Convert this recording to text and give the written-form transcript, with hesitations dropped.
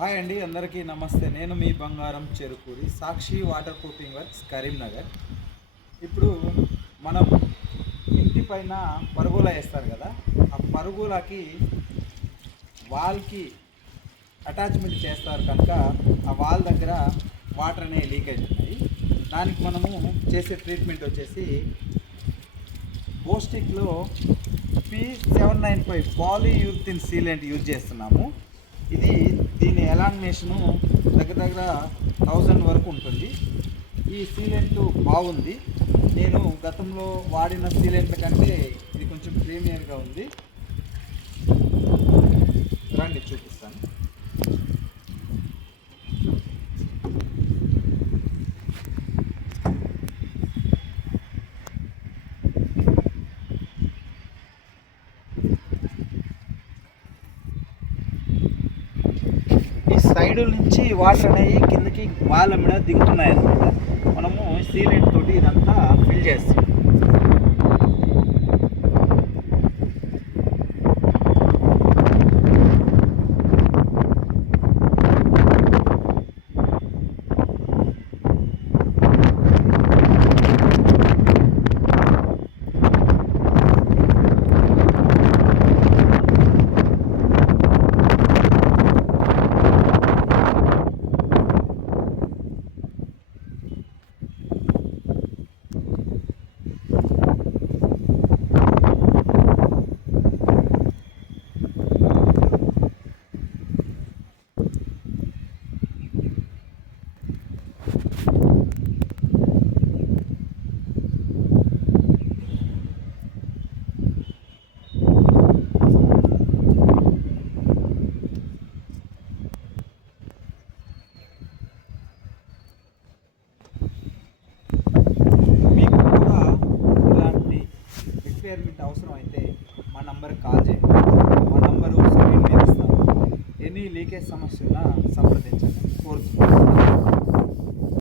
Hi అండి, అందరికీ నమస్తే. నేను మీ బంగారం చెరుకూరి సాక్షి వాటర్ ప్రూఫింగ్ వర్క్స్ కరీంనగర్. ఇప్పుడు మనం ఇంటి పైన పరుగుల వేస్తారు కదా, ఆ పరుగులకి వాల్కి అటాచ్మెంట్ చేస్తారు కనుక ఆ వాల్ దగ్గర వాటర్ అనేవి లీక్ అవుతున్నాయి. దానికి మనము చేసే ట్రీట్మెంట్ వచ్చేసి బోస్టిక్లో P795 పాలీయూరిథిన్ సీలెంట్ యూజ్ చేస్తున్నాము. దీని ఎలామినేషను దగ్గర దగ్గర 1000 వరకు ఉంటుంది. ఈ సీలెంట్ బాగుంది. నేను గతంలో వాడిన సీలెంట్ల కంటే ఇది కొంచెం ప్రీమియర్గా ఉంది. రండి చూపిస్తాను. ఈ సైడ్ నుంచి వాటర్ అనేవి కిందకి వాళ్ళ మీద దిగుతున్నాయి అన్నమాట. మనము సీలెంట్ తోటి ఇదంతా ఫిల్ చేస్తాం. రిక్వైర్మెంట్ అవసరం అయితే మా నంబర్కి కాల్ చేయండి. మా నంబరు స్క్రీన్ మీద ఇస్తాను. ఎనీ లీకేజ్ సమస్య ఉన్నా సంప్రదించండి.